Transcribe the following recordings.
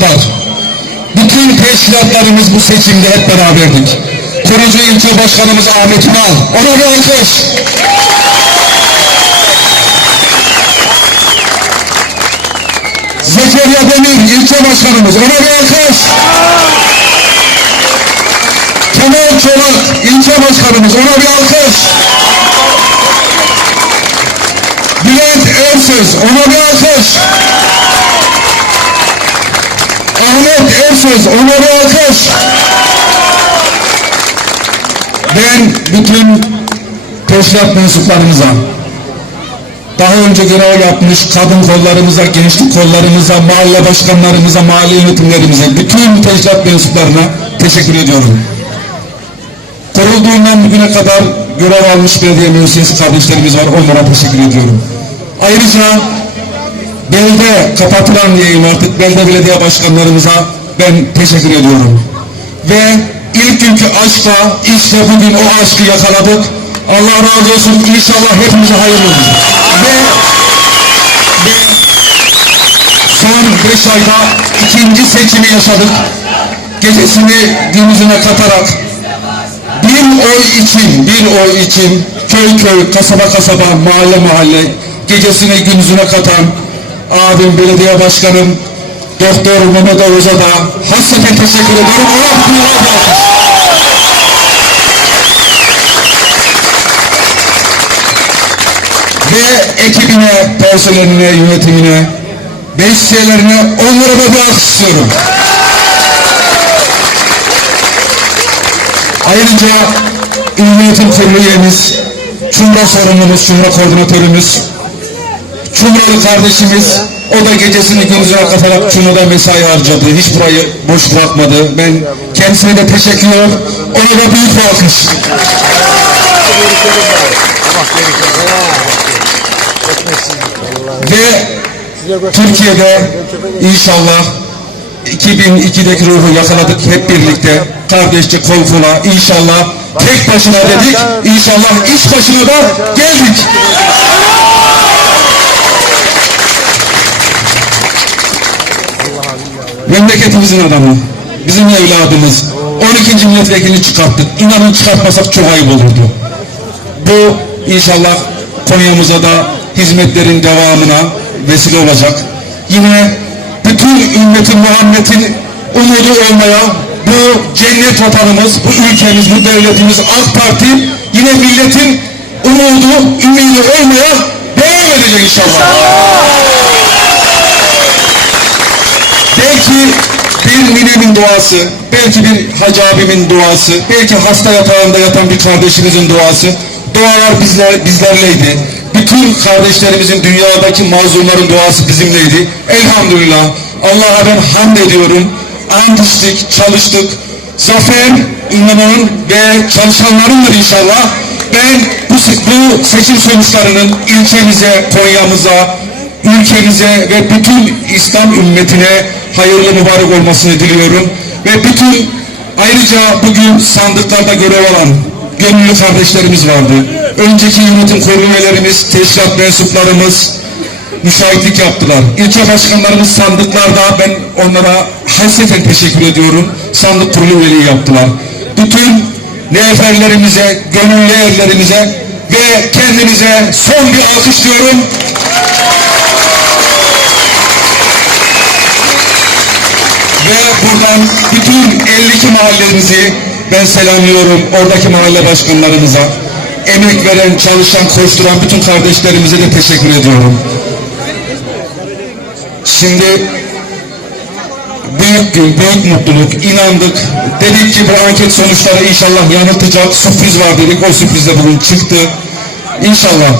kadar bütün teşkilatlarımız bu seçimde hep beraberdik. Kurucu ilçe başkanımız Ahmet Ünal. Ona bir alkış. Zekeriya Demir ilçe başkanımız. Ona bir alkış. Kemal Çolak ilçe başkanımız. Ona bir alkış. Bülent Ersöz. Ona bir Ona bir alkış. Ben bütün teşkilat mensuplarımıza daha önce görev yapmış kadın kollarımıza, gençlik kollarımıza, mahalle başkanlarımıza, mahalle yönetimlerimize, bütün teşkilat mensuplarına teşekkür ediyorum. Kurulduğundan bugüne kadar görev almış belediye müessesesi kardeşlerimiz var, onlara teşekkür ediyorum. Ayrıca belde kapatılan diyeyim artık belde belediye başkanlarımıza ben teşekkür ediyorum. Ve ilk günkü aşkla işte bugün o aşkı yakaladık. Allah razı olsun inşallah hepimize hayırlı olur. Ve, ve son beş ayda ikinci seçimi yaşadık. Gecesini gündüzüne katarak bir oy için, bir oy için köy köy, kasaba kasaba, mahalle mahalle gecesini gündüzüne katan abim belediye başkanım Doktor Mehmet Oğuz'a da hasreten teşekkür ediyorum. Allah duyuyor Ve ekibine, personeline, yönetimine, besçilerine onlara da bir alkış istiyorum. Ayrıca İl Yönetim Kurulu üyemiz, Çumra sorumlumuz, Çumra koordinatörümüz, Çumralı kardeşimiz, o da gecesini gündüzüne katarak Çumra'da mesai harcadı. Hiç burayı boş bırakmadı. Ben kendisine de teşekkür ediyorum. Ona da büyük bir alkış. Ve Türkiye'de inşallah 2002'deki ruhu yakaladık hep birlikte. Kardeşçe kol kola inşallah tek başına dedik. İnşallah iş başına da geldik. Memleketimizin adamı. Bizim evladımız. 12. milletvekilini çıkarttık. İnanın çıkartmasak çok ayıp olurdu. Bu inşallah Konya'mıza da hizmetlerin devamına vesile olacak. Yine bütün ümmetin Muhammed'in umudu olmaya bu cennet vatanımız, bu ülkemiz, bu devletimiz AK Parti yine milletin umudu, ümidi olmaya devam edecek inşallah. Belki bir ninemin duası, belki bir hacı abimin duası, belki hasta yatağında yatan bir kardeşimizin duası, dualar bizler, bizlerleydi. Bütün kardeşlerimizin dünyadaki mazlumların duası bizimleydi. Elhamdülillah. Allah'a ben hamd ediyorum. Ant içtik, çalıştık. Zafer inananın ve çalışanlarındır inşallah. Ben bu, bu seçim sonuçlarının ilçemize, Konya'mıza, ülkemize ve bütün İslam ümmetine hayırlı mübarek olmasını diliyorum. Ve bütün ayrıca bugün sandıklarda görev alan gönüllü kardeşlerimiz vardı. Önceki yönetim kurulu üyelerimiz, teşkilat mensuplarımız müşahitlik yaptılar. İlçe başkanlarımız sandıklarda ben onlara hasreten teşekkür ediyorum. Sandık kurulu üyeliği yaptılar. Bütün neferlerimize, gönüllü erlerimize ve kendimize son bir alkış diyorum. Ve buradan bütün 52 mahallemizi ben selamlıyorum. Oradaki mahalle başkanlarımıza, emek veren, çalışan, koşturan bütün kardeşlerimize de teşekkür ediyorum. Şimdi büyük gün, büyük mutluluk, inandık. Dedik ki bu anket sonuçları inşallah yanıltacak, sürpriz var dedik. O sürpriz de bugün çıktı. İnşallah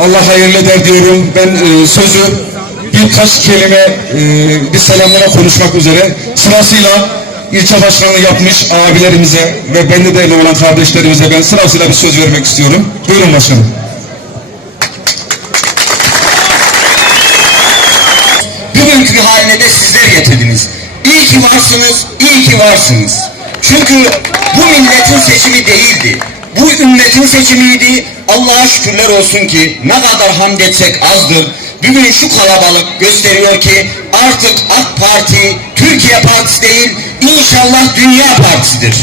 Allah hayırlı eder diyorum. Ben e, sözü birkaç kelime e, bir selamlara konuşmak üzere sırasıyla ilçe başkanlığı yapmış abilerimize ve bende de olan kardeşlerimize ben sırasıyla bir söz vermek istiyorum. Buyurun başkanım. bugünkü haline de sizler getirdiniz. İyi ki varsınız, iyi ki varsınız. Çünkü bu milletin seçimi değildi. Bu ümmetin seçimiydi. Allah'a şükürler olsun ki ne kadar hamd etsek azdır. Bugün şu kalabalık gösteriyor ki artık AK Parti Türkiye Partisi değil, inşallah Dünya Partisidir.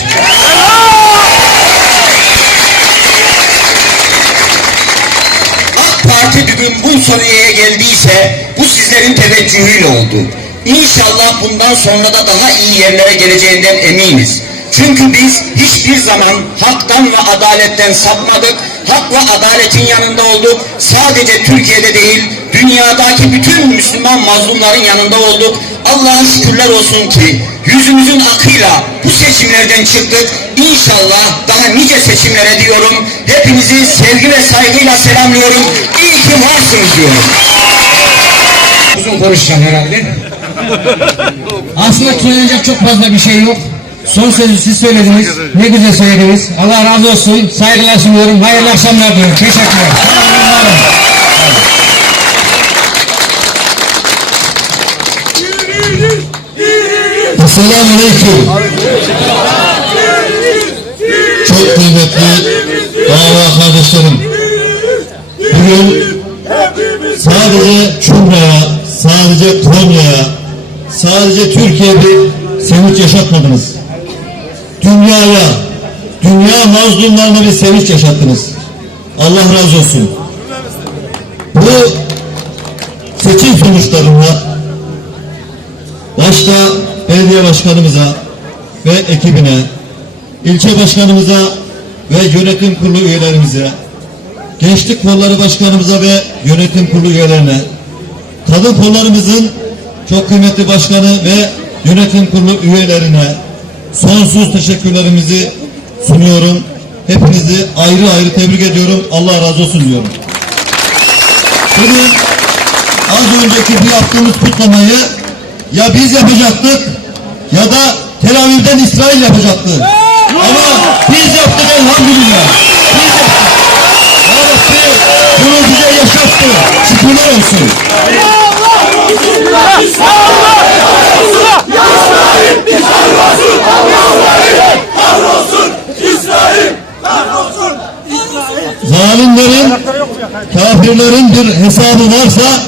AK Parti bugün bu seviyeye geldiyse bu sizlerin teveccühüyle oldu. İnşallah bundan sonra da daha iyi yerlere geleceğinden eminiz. Çünkü biz hiçbir zaman haktan ve adaletten sapmadık. Hak ve adaletin yanında olduk. Sadece Türkiye'de değil, dünyadaki bütün Müslüman mazlumların yanında olduk. Allah'a şükürler olsun ki yüzümüzün akıyla bu seçimlerden çıktık. İnşallah daha nice seçimlere diyorum. Hepinizi sevgi ve saygıyla selamlıyorum. İyi ki varsınız diyorum. Uzun konuşacağım herhalde. Aslında söylenecek çok fazla bir şey yok. Son sözü siz söylediniz. Ne güzel söylediniz. Allah razı olsun. Saygılar sunuyorum. Hayırlı akşamlar diliyorum. Teşekkürler. Esselamu Aleyküm. Çok kıymetli dava kardeşlerim. Bugün sadece Çumra'ya, sadece Konya'ya, sadece Türkiye'ye bir sevinç yaşatmadınız. Dünyaya, dünya mazlumlarına bir sevinç yaşattınız. Allah razı olsun. Bu seçim sonuçlarında başta belediye başkanımıza ve ekibine, ilçe başkanımıza ve yönetim kurulu üyelerimize, gençlik kolları başkanımıza ve yönetim kurulu üyelerine, kadın kollarımızın çok kıymetli başkanı ve yönetim kurulu üyelerine sonsuz teşekkürlerimizi sunuyorum. Hepinizi ayrı ayrı tebrik ediyorum. Allah razı olsun diyorum. Bugün az önceki bir yaptığımız kutlamayı ya biz yapacaktık ya da Tel Aviv'den İsrail yapacaktı. Ama biz yaptık elhamdülillah. Biz yaptık. Ya Rabbi bunu bize yaşattı. Şükürler olsun. Zalimlerin, kafirlerin bir hesabı varsa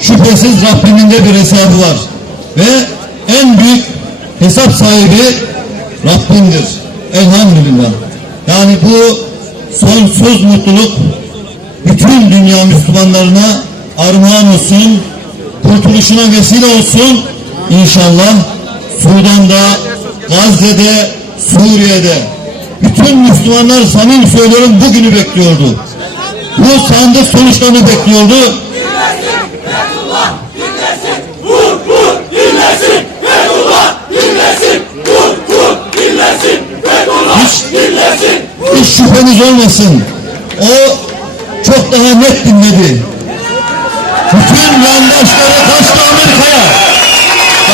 şüphesiz Rabbimin de bir hesabı var. Ve en büyük hesap sahibi Rabbimdir. Elhamdülillah. Yani bu sonsuz mutluluk bütün dünya Müslümanlarına armağan olsun, kurtuluşuna vesile olsun. İnşallah Sudan'da, Gazze'de, Suriye'de bütün Müslümanlar samimi söylüyorum bugünü bekliyordu. Bu sandık sonuçlarını bekliyordu. Hiç, şüpheniz olmasın. O çok daha net dinledi.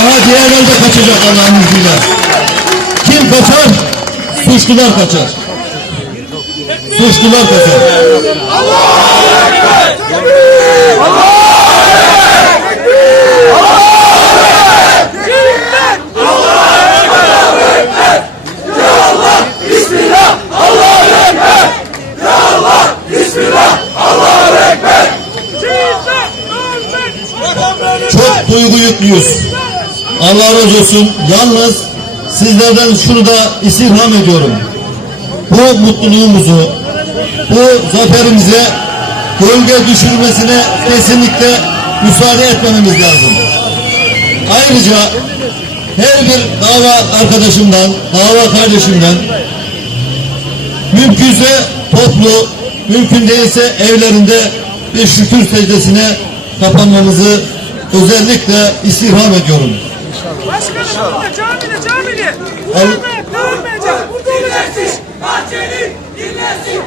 Daha diğerleri de kaçacak Allah'ın izniyle. Kim kaçar? Suçlular kaçar. Suçlular kaçar. Çok duygu yüklüyüz. Allah razı olsun. Yalnız sizlerden şunu da istirham ediyorum. Bu mutluluğumuzu, bu zaferimize gölge düşürmesine kesinlikle müsaade etmememiz lazım. Ayrıca her bir dava arkadaşımdan, dava kardeşimden mümkünse toplu, mümkün değilse evlerinde bir şükür secdesine kapanmamızı özellikle istirham ediyorum. Başkanım burada camide camide. Dönme, dönmeyecek. Burada olacaksın. Bahçeli dinlesin.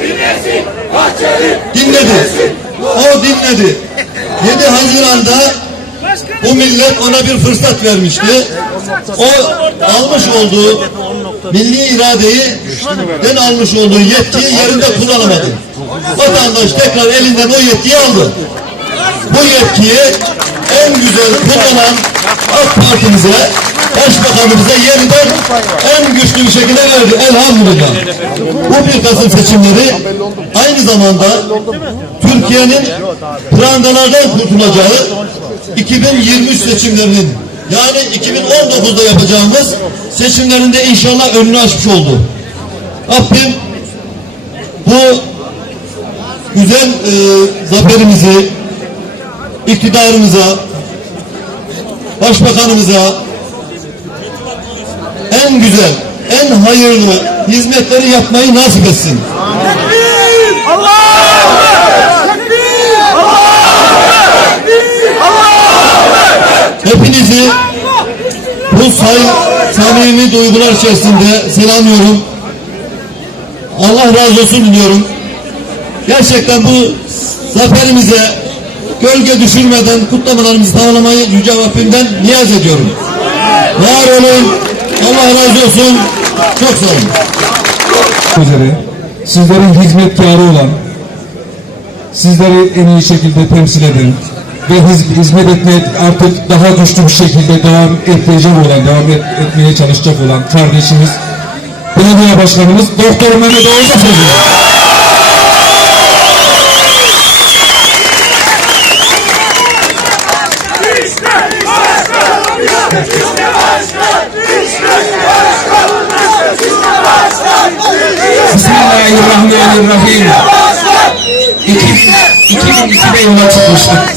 Dinlesin. Bahçeli. Dinledi. O dinledi. 7 Haziran'da bu millet ona bir fırsat vermişti. O almış olduğu milli iradeyi den almış olduğu yetkiyi yerinde kullanamadı. Vatandaş tekrar elinden o yetkiyi aldı. Bu yetkiyi en güzel kullanan AK Parti'mize, Başbakanımıza yeniden en güçlü bir şekilde verdi. Elhamdülillah. Bu bir Kasım seçimleri aynı zamanda Türkiye'nin prangalardan kurtulacağı 2023 seçimlerinin yani 2019'da yapacağımız seçimlerinde inşallah önünü açmış oldu. Rabbim bu güzel e, zaferimizi iktidarımıza, başbakanımıza en güzel, en hayırlı hizmetleri yapmayı nasip etsin. Hepinizi bu say samimi duygular içerisinde selamlıyorum. Allah razı olsun diliyorum. Gerçekten bu zaferimize gölge düşürmeden kutlamalarımızı tamamlamayı Yüce Rabbimden niyaz ediyorum. Var olun. Allah razı olsun. Çok sağ olun. üzere sizlerin hizmetkarı olan, sizleri en iyi şekilde temsil eden ve hiz- hizmet etmeye artık daha güçlü bir şekilde devam edecek olan, devam et- etmeye çalışacak olan kardeşimiz, belediye başkanımız Doktor Mehmet Oğuz Sözü. İşte başkan! İşte başkan! İşte başkan! İşte başkan! Bismillahirrahmanirrahim. İki- 2002'de yola çıkmıştık.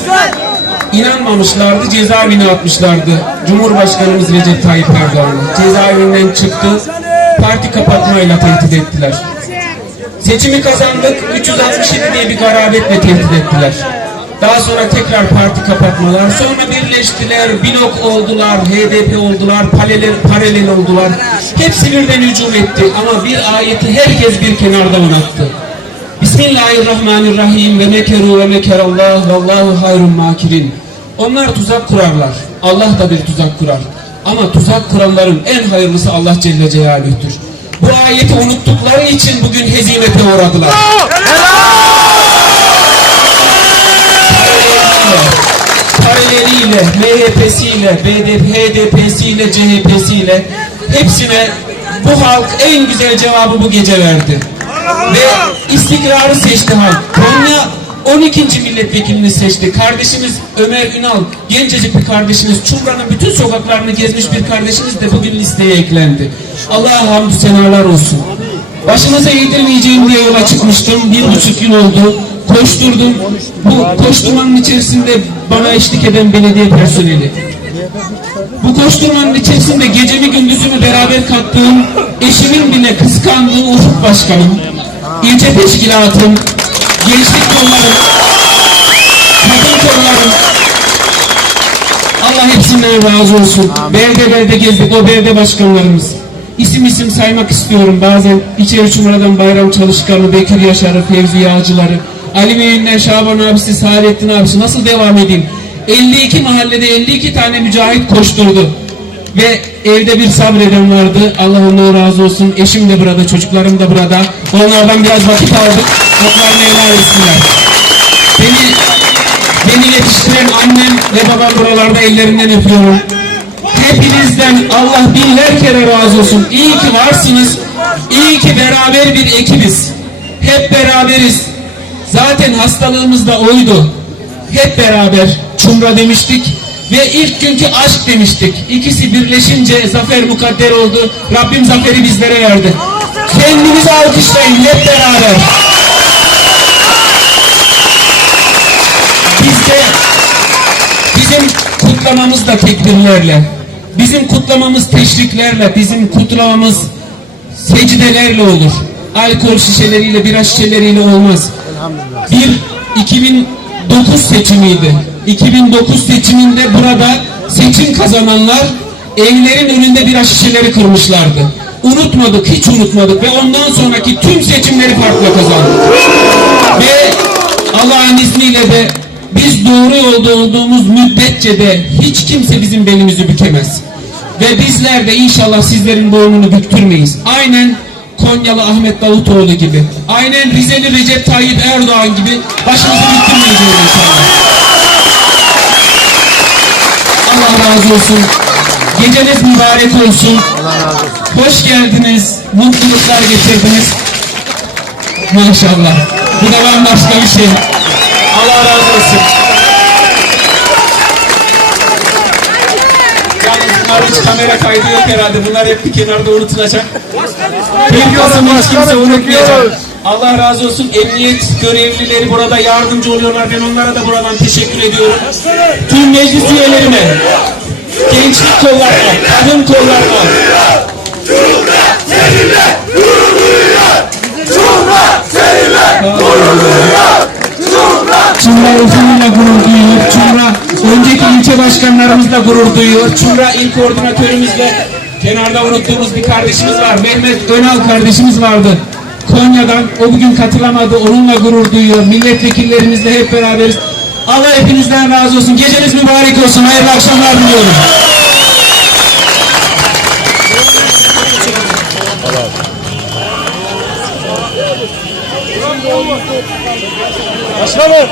İnanmamışlardı, cezaevine atmışlardı. Cumhurbaşkanımız Recep Tayyip Erdoğan'ı. Cezaevinden çıktı, parti kapatmayla tehdit ettiler. Seçimi kazandık, 367 diye bir garabetle tehdit ettiler. Daha sonra tekrar parti kapatmalar, sonra birleştiler, blok oldular, HDP oldular, paralel, paralel oldular. Hepsi birden hücum etti ama bir ayeti herkes bir kenarda oynattı. Bismillahirrahmanirrahim ve mekeru ve mekerallah vallahu hayrun makirin. Onlar tuzak kurarlar. Allah da bir tuzak kurar. Ama tuzak kuranların en hayırlısı Allah Celle Celaluh'tür. Bu ayeti unuttukları için bugün hezimete uğradılar. Paraleliyle, MHP'siyle, HDP'siyle, CHP'siyle hepsine bu halk en güzel cevabı bu gece verdi. Ve istikrarı seçti halk. Konya 12. milletvekilini seçti. Kardeşimiz Ömer Ünal, gencecik bir kardeşimiz, Çumra'nın bütün sokaklarını gezmiş bir kardeşimiz de bugün listeye eklendi. Allah'a hamdü senalar olsun. Başınıza eğdirmeyeceğim diye yola çıkmıştım. Bir buçuk yıl oldu. Koşturdum. Bu koşturmanın içerisinde bana eşlik eden belediye personeli. Bu koşturmanın içerisinde gecemi gündüzümü beraber kattığım, eşimin bile kıskandığı ufuk başkanım, ilçe teşkilatım, gençlik kollarım, kadın kollarım, Allah hepsinden razı olsun. Belde belde gezdik o belde başkanlarımız. İsim isim saymak istiyorum. Bazen İçeri Çumra'dan Bayram Çalışkanı, Bekir Yaşar'ı, Fevzi Yağcılar'ı, Ali Müğün'den Şaban abisi, Saadettin abisi nasıl devam edeyim? 52 mahallede 52 tane mücahit koşturdu. Ve evde bir sabreden vardı. Allah ondan razı olsun. Eşim de burada, çocuklarım da burada. Onlardan biraz vakit aldık. Haklarını helal etsinler. Beni Beni yetiştiren annem ve babam buralarda ellerinden öpüyorum. Hepinizden Allah binler kere razı olsun. İyi ki varsınız. İyi ki beraber bir ekibiz. Hep beraberiz. Zaten hastalığımız da oydu. Hep beraber çumra demiştik ve ilk günkü aşk demiştik. İkisi birleşince zafer mukadder oldu. Rabbim zaferi bizlere verdi. Kendinizi alkışlayın hep beraber. Bizde bizim kutlamamız da tekbirlerle, bizim kutlamamız teşriklerle, bizim kutlamamız secdelerle olur. Alkol şişeleriyle, bira şişeleriyle olmaz. Bir 2009 seçimiydi. 2009 seçiminde burada seçim kazananlar evlerin önünde bira şişeleri kırmışlardı. Unutmadık, hiç unutmadık ve ondan sonraki tüm seçimleri farklı kazandık. Ve Allah'ın izniyle de biz doğru yolda olduğumuz müddetçe de hiç kimse bizim belimizi bükemez. Ve bizler de inşallah sizlerin boynunu büktürmeyiz. Aynen Konyalı Ahmet Davutoğlu gibi. Aynen Rizeli Recep Tayyip Erdoğan gibi başımızı büktürmeyeceğiz inşallah. Allah razı olsun. Geceniz mübarek olsun. Hoş geldiniz. Mutluluklar getirdiniz. Maşallah. Bu da bambaşka bir şey. Allah razı olsun. Bunlar hiç kamera kaydı yok herhalde. Bunlar hep bir kenarda unutulacak. Bir Kasım'ı hiç kimse unutmayacak. Allah razı olsun. Emniyet görevlileri burada yardımcı oluyorlar. Ben onlara da buradan teşekkür ediyorum. Tüm meclis üyelerime, gençlik kollarına, kadın kollarına, Çumra uzunuyla gurur duyuyor. Çumra önceki ilçe başkanlarımızla gurur duyuyor. Çumra il koordinatörümüzle kenarda unuttuğumuz bir kardeşimiz var. Mehmet Önal kardeşimiz vardı. Konya'dan o bugün katılamadı. Onunla gurur duyuyor. Milletvekillerimizle hep beraberiz. Allah hepinizden razı olsun. Geceniz mübarek olsun. Hayırlı akşamlar diliyorum. Başkanım.